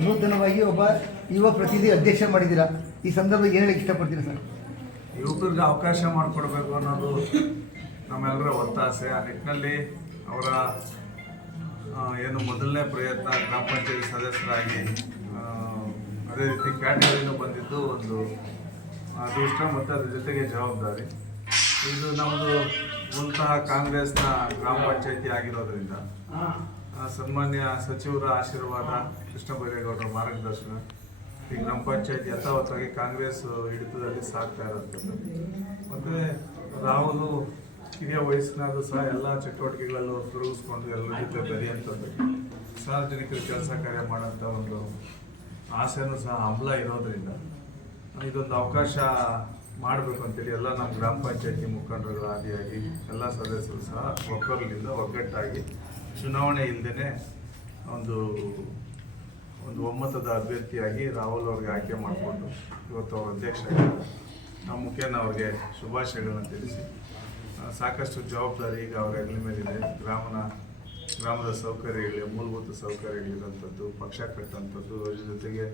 ನೂತನವಾಗಿ ಒಬ್ಬ ಯುವ ಪ್ರತಿನಿಧಿ ಅಧ್ಯಕ್ಷ ಮಾಡಿದ್ದೀರಾ? ಈ ಸಂದರ್ಭದಲ್ಲಿ ಏನು ಹೇಳಕ್ಕೆ ಇಷ್ಟಪಡ್ತೀರಾ ಸರ್? ಯುವಕರಿಗೆ ಅವಕಾಶ ಮಾಡಿಕೊಡ್ಬೇಕು ಅನ್ನೋದು ನಮ್ಮೆಲ್ಲರ ಒತ್ತಾಸೆ. ಆ ನಿಟ್ಟಿನಲ್ಲಿ ಅವರ ಏನು ಮೊದಲನೇ ಪ್ರಯತ್ನ ಗ್ರಾಮ ಪಂಚಾಯತ್ ಸದಸ್ಯರಾಗಿ ಅದೇ ರೀತಿ ಕ್ಯಾಟಗರಿನೂ ಬಂದಿದ್ದು ಒಂದು ಅದೃಷ್ಟ ಮತ್ತು ಅದ್ರ ಜೊತೆಗೆ ಜವಾಬ್ದಾರಿ. ಇದು ನಮ್ಮದು ಮೂಲತಃ ಕಾಂಗ್ರೆಸ್ನ ಗ್ರಾಮ ಪಂಚಾಯತಿ ಆಗಿರೋದ್ರಿಂದ. ಆ, ಸನ್ಮಾನ್ಯ ಸಚಿವರ ಆಶೀರ್ವಾದ ಕೃಷ್ಣ ಬೈರೇಗೌಡರ ಮಾರ್ಗದರ್ಶನ. ಈ ಗ್ರಾಮ ಪಂಚಾಯತ್ ಯಥಾವತ್ತಾಗಿ ಕಾಂಗ್ರೆಸ್ ಹಿಡಿತದಲ್ಲಿ ಸಾಗ್ತಾ ಇರೋಂಥದ್ದು ಮತ್ತು ರಾಹುಲು ಹಿರಿಯ ವಯಸ್ಸಿನಾದರೂ ಸಹ ಎಲ್ಲ ಚಟುವಟಿಕೆಗಳಲ್ಲೂ ತೊಡಗಿಸ್ಕೊಂಡು ಎಲ್ಲರ ಜೊತೆ ಬೆರೆಯುವಂಥದ್ದು ಸಾರ್ವಜನಿಕರು ಕೆಲಸ ಕಾರ್ಯ ಮಾಡೋಂಥ ಒಂದು ಆಸೆನೂ ಸಹ ಹಂಬಲ ಇರೋದರಿಂದ ಇದೊಂದು ಅವಕಾಶ ಮಾಡಬೇಕು ಅಂತೇಳಿ ಎಲ್ಲ ನಮ್ಮ ಗ್ರಾಮ ಪಂಚಾಯತಿ ಮುಖಂಡರುಗಳ ಆದಿಯಾಗಿ ಎಲ್ಲ ಸದಸ್ಯರು ಸಹ ಒಕ್ಕಲಿನಿಂದ ಒಗ್ಗಟ್ಟಾಗಿ ಚುನಾವಣೆ ಇಲ್ಲದೇ ಒಂದು ಒಂದು ಒಮ್ಮತದ ಅಭ್ಯರ್ಥಿಯಾಗಿ ರಾಹುಲ್ ಅವ್ರಿಗೆ ಆಯ್ಕೆ ಮಾಡಿಕೊಂಡು ಇವತ್ತು ಅವರ ಅಧ್ಯಕ್ಷ ನಮ್ಮ ಮುಖೇನ ಅವ್ರಿಗೆ ಶುಭಾಶಯಗಳನ್ನು ತಿಳಿಸಿ. ಸಾಕಷ್ಟು ಜವಾಬ್ದಾರಿ ಈಗ ಅವರ ಹೆಗಲ ಮೇಲಿದೆ. ಗ್ರಾಮನ, ಗ್ರಾಮದ ಸೌಕರ್ಯಗಳಿಗೆ ಮೂಲಭೂತ ಸೌಕರ್ಯಗಳಿರೋಂಥದ್ದು ಪಕ್ಷ ಕಟ್ಟಂಥದ್ದು ಅದ್ರ ಜೊತೆಗೆ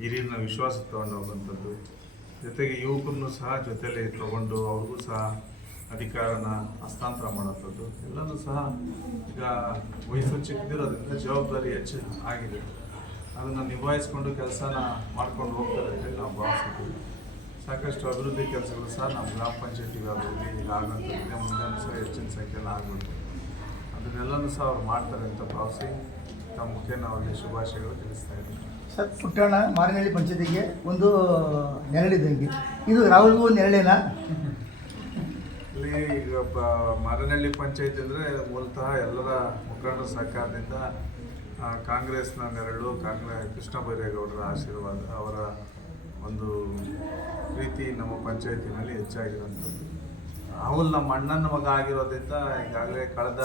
ಹಿರಿಯರನ್ನ ವಿಶ್ವಾಸ ತಗೊಂಡು ಹೋಗುವಂಥದ್ದು ಜೊತೆಗೆ ಯುವಕರನ್ನು ಸಹ ಜೊತೆಯಲ್ಲಿ ತಗೊಂಡು ಅವ್ರಿಗೂ ಸಹ ಅಧಿಕಾರನ ಹಸ್ತಾಂತರ ಮಾಡೋಂಥದ್ದು ಎಲ್ಲನೂ ಸಹ ಈಗ ವಯಸ್ಸು ಚಿಕ್ಕದಿರೋದ್ರಿಂದ ಜವಾಬ್ದಾರಿ ಹೆಚ್ಚು ಆಗಿದೆ. ಅದನ್ನು ನಿಭಾಯಿಸ್ಕೊಂಡು ಕೆಲಸನ ಮಾಡ್ಕೊಂಡು ಹೋಗ್ತಾರೆ ನಾವು ಭಾವಿಸ್ತೀವಿ. ಸಾಕಷ್ಟು ಅಭಿವೃದ್ಧಿ ಕೆಲಸಗಳು ಸಹ ನಮ್ಮ ಗ್ರಾಮ ಪಂಚಾಯತಿ ವ್ಯಾಪ್ತಿಯಲ್ಲಿ ಈಗ ಆಗೋಂಥದ್ದಿದೆ ಮುಂದೆನೂ ಸಹ ಹೆಚ್ಚಿನ ಸಂಖ್ಯೆಯಲ್ಲಿ ಆಗುತ್ತೆ ಅದನ್ನೆಲ್ಲನೂ ಸಹ ಅವ್ರು ಮಾಡ್ತಾರೆ ಅಂತ ಭಾವಿಸಿ ತಮ್ಮ ಮುಖೇನ ಅವರಿಗೆ ಶುಭಾಶಯಗಳು ತಿಳಿಸ್ತಾ ಸರ್ ಪುಟ್ಟಣ್ಣ ಮಾರಿನಹಳ್ಳಿ ಪಂಚಾಯತಿಗೆ ಒಂದು ನೆರಳಿದ್ದಂಗೆ ಇದು ರಾಹುಲ್ಗೂ ನೆರಳೇನಾ? ಈಗ ಮಾರನಹಳ್ಳಿ ಪಂಚಾಯತ್ ಅಂದರೆ ಮೂಲತಃ ಎಲ್ಲರ ಮುಖಂಡರ ಸಹಕಾರದಿಂದ ಕಾಂಗ್ರೆಸ್ನ ನೆರಳು ಕಾಂಗ್ರೆಸ್ ಕೃಷ್ಣ ಬೈರೇಗೌಡರ ಆಶೀರ್ವಾದ ಅವರ ಒಂದು ಪ್ರೀತಿ ನಮ್ಮ ಪಂಚಾಯತಿನಲ್ಲಿ ಹೆಚ್ಚಾಗಿರುವಂಥದ್ದು ರಾಹುಲ್ ನಮ್ಮ ಅಣ್ಣನ ಮಗ ಆಗಿರೋದ್ರಿಂದ ಈಗಾಗಲೇ ಕಳೆದ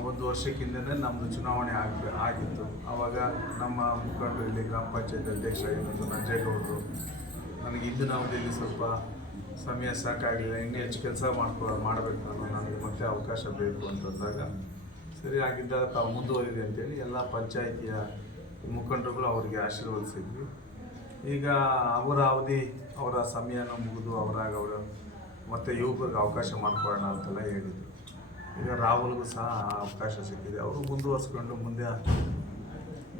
ಒಂದು ವರ್ಷಕ್ಕಿಂದನೇ ನಮ್ಮದು ಚುನಾವಣೆ ಆಗ, ಆಗಿತ್ತು. ಆವಾಗ ನಮ್ಮ ಮುಖಂಡರು ಇಲ್ಲಿ ಗ್ರಾಮ ಪಂಚಾಯತ್ ಅಧ್ಯಕ್ಷ ಆಗಿರೋದು ನಂಜೇಗೌಡರು. ನನಗೆ ಇಂದಿನ ಅವಧಿಯಲ್ಲಿ ಸ್ವಲ್ಪ ಸಮಯ ಸಾಕಾಗಲಿಲ್ಲ ಇನ್ನೂ ಹೆಚ್ಚು ಕೆಲಸ ಮಾಡ್ಕೊ, ಮಾಡಬೇಕು ನಾನು ನನಗೆ ಮತ್ತೆ ಅವಕಾಶ ಬೇಕು ಅಂತಂದಾಗ, ಸರಿ ಆಗಿದ್ದಾಗ ತಾವು ಮುಂದುವರಿದೆ ಅಂತೇಳಿ ಎಲ್ಲ ಪಂಚಾಯಿತಿಯ ಮುಖಂಡರುಗಳು ಅವರಿಗೆ ಆಶೀರ್ವದಿಸಿದ್ವಿ. ಈಗ ಅವರ ಅವಧಿ, ಅವರ ಸಮಯನ ಮುಗಿದು ಅವರಾಗ ಅವರು ಮತ್ತೆ ಯುವಕರಿಗೆ ಅವಕಾಶ ಮಾಡ್ಕೊಳ್ಳೋಣ ಅಂತೆಲ್ಲ ಹೇಳಿದರು. ಈಗ ರಾಹುಲ್ಗೂ ಸಹ ಅವಕಾಶ ಸಿಕ್ಕಿದೆ. ಅವರು ಮುಂದುವರಿಸ್ಕೊಂಡು ಮುಂದೆ,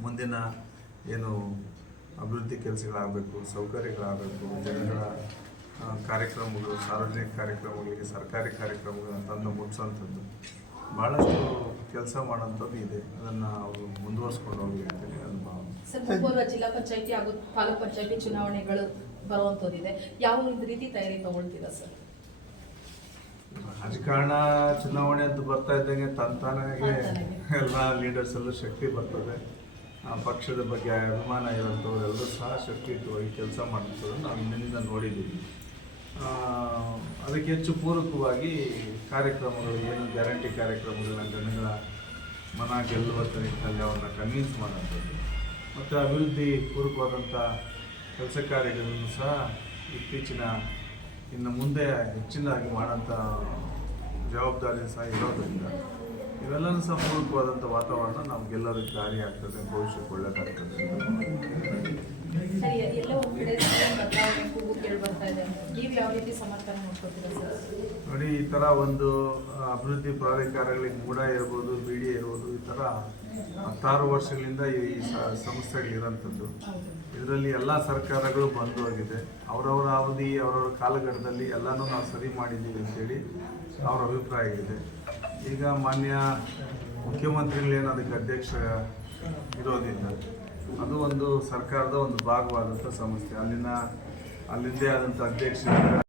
ಮುಂದಿನ ಏನು ಅಭಿವೃದ್ಧಿ ಕೆಲಸಗಳಾಗಬೇಕು, ಸೌಕರ್ಯಗಳಾಗಬೇಕು, ಜನಗಳ ಕಾರ್ಯಕ್ರಮಗಳು ಸಾರ್ವಜನಿಕ ಕಾರ್ಯಕ್ರಮಗಳಿಗೆ ಸರ್ಕಾರಿ ಕಾರ್ಯಕ್ರಮಗಳನ್ನು ತಂದು ಮುಟ್ಸೋಂಥದ್ದು. ಭಾಳಷ್ಟು ಕೆಲಸ ಮಾಡೋಂಥದ್ದು ಇದೆ. ಅದನ್ನು ಅವರು ಮುಂದುವರ್ಸ್ಕೊಂಡು ಹೋಗಿ ಅಂತೇಳಿ ನನ್ನ ಭಾವನೆ ಜಿಲ್ಲಾ ಪಂಚಾಯತಿ ಹಾಗೂ ತಾಲೂಕ್ ಪಂಚಾಯತಿ ಚುನಾವಣೆಗಳು ಬರುವಂಥದ್ದಿದೆ ಯಾವ ರೀತಿ ತಯಾರಿ ತಗೊಳ್ತೀರಾ ಸರ್? ರಾಜಕಾರಣ ಚುನಾವಣೆ ಅಂತ ಬರ್ತಾ ಇದ್ದಂಗೆ ತಂತಾನಾಗೆ. ಎಲ್ಲ ಲೀಡರ್ಸ್ ಎಲ್ಲೂ ಶಕ್ತಿ ಬರ್ತದೆ. ಪಕ್ಷದ ಬಗ್ಗೆ ಅಭಿಮಾನ ಇರೋಂಥವ್ರು ಎಲ್ಲರೂ ಸಹ ಶಕ್ತಿ ಇಟ್ಟುವಾಗಿ ಕೆಲಸ ಮಾಡ್ತಿರೋದು ನಾವು ಹಿಂದಿನಿಂದ ನೋಡಿದ್ದೀವಿ. ಅದಕ್ಕೆ ಹೆಚ್ಚು ಪೂರಕವಾಗಿ ಕಾರ್ಯಕ್ರಮಗಳು, ಏನು ಗ್ಯಾರಂಟಿ ಕಾರ್ಯಕ್ರಮಗಳನ್ನ ಜನಗಳ ಮನ ಗೆಲ್ಲುವ ನಿಟ್ಟಿನಲ್ಲಿ ಅವ್ರನ್ನ ಕನ್ವಿನ್ಸ್ ಮಾಡೋಂಥದ್ದು ಮತ್ತು ಅಭಿವೃದ್ಧಿ ಪೂರ್ವಕವಾದಂಥ ಕೆಲಸ ಕಾರ್ಯಗಳನ್ನು ಸಹ ಇತ್ತೀಚಿನ, ಇನ್ನು ಮುಂದೆ ಹೆಚ್ಚಿನದಾಗಿ ಮಾಡೋಂಥ ಜವಾಬ್ದಾರಿ ಸಹ ಇರೋದರಿಂದ ಇವೆಲ್ಲನೂ ಸಹ ಪೂರಕವಾದಂಥ ವಾತಾವರಣ ನಮಗೆಲ್ಲರಿಗೂ ದಾರಿ ಆಗ್ತದೆ ಭವಿಷ್ಯಕ್ಕೆ ಒಳ್ಳೆಯದಾಗ್ತದೆ ಸರಿ ಎಲ್ಲ ಒಂದ್ ಕಡೆ ಸಿಎಂ ಬದಲಾವಣೆ ಕೂಗು ಕೇಳಿ ಬರ್ತಾ ಇದೆ ನೀವು ಯಾವ ರೀತಿ ಸಮರ್ಥನೆ ಮಾಡ್ಕೊತೀರಾ ಸರ್? ನೋಡಿ ಈ ಥರ ಒಂದು ಅಭಿವೃದ್ಧಿ ಪ್ರಾಧಿಕಾರಗಳಿಗೆ ಮೂಡ ಇರ್ಬೋದು ಬಿ ಡಿ ಇರ್ಬೋದು ಈ ಥರ ಹತ್ತಾರು ವರ್ಷಗಳಿಂದ ಈ ಸಂಸ್ಥೆಗಳಿರೋಂಥದ್ದು ಇದರಲ್ಲಿ ಎಲ್ಲ ಸರ್ಕಾರಗಳು ಬಂದು ಹೋಗಿದೆ ಅವರವರ ಅವಧಿ ಅವರವರ ಕಾಲಘಟ್ಟದಲ್ಲಿ ಎಲ್ಲನೂ ನಾವು ಸರಿ ಮಾಡಿದ್ದೀವಿ ಅಂತೇಳಿ ಅವರ ಅಭಿಪ್ರಾಯ ಇದೆ. ಈಗ ಮಾನ್ಯ ಮುಖ್ಯಮಂತ್ರಿಗಳೇನು ಅದಕ್ಕೆ ಅಧ್ಯಕ್ಷ ಇರೋದಿಲ್ಲ. ಅದು ಒಂದು ಸರ್ಕಾರದ ಒಂದು ಭಾಗವಾದಂಥ ಸಂಸ್ಥೆ ಅಲ್ಲಿನ అల్ ఇండియా అదంతా అధ్యక్షుడు